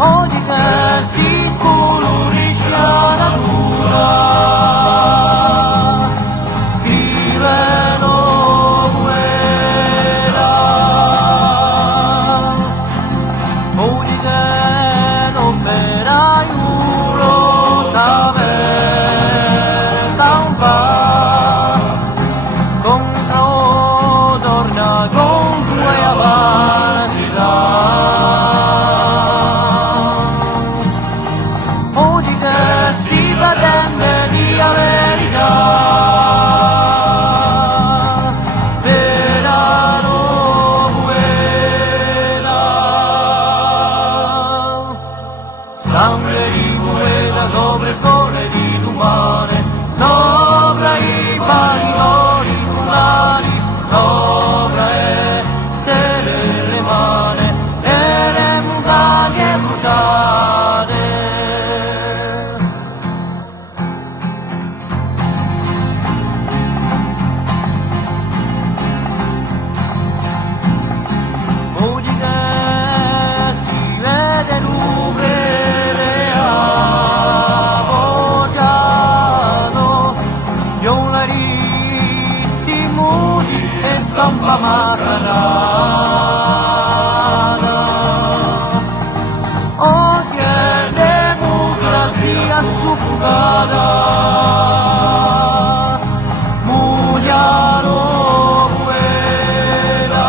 oggi che si scolorisce la natura, scrivono guerra, oggi che non verrai uno da un bar, contro torna con due avanti oggi che si pretende di America, verano quella, sangue di quella sopra scuole di domani, sopra i bagliori solari, sopra le mani e le montagne bruciate. Oggi che si vede nubre a Boggiano, violaristi mudi e stampa macarata. Oggi è democrazia soffocata, Mugliano quella,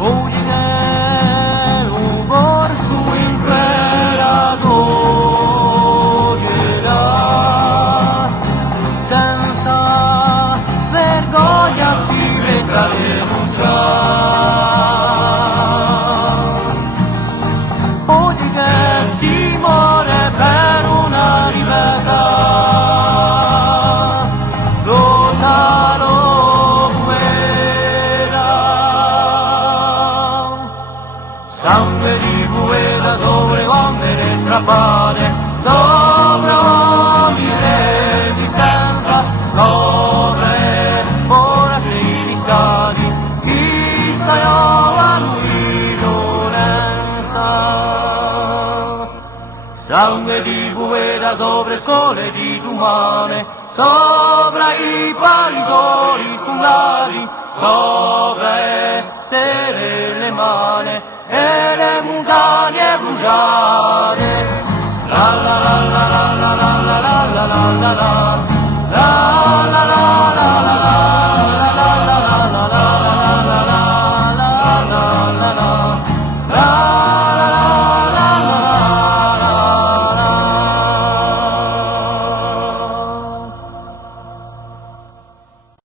oggi è un corso in quella società, senza vergogna si metta a denunciare, oggi che si muore per una libertà, lottano quella, sangue di quella sopra le bandere strappate, sopra ogni resistenza, sopra ora dei stati, chi sarà lui violenza, sangue di bueta sopra le scuole di domani, sopra i parisoli sullati, sopra le mani e le montagne bruciate. La la la la la la la la la la la la.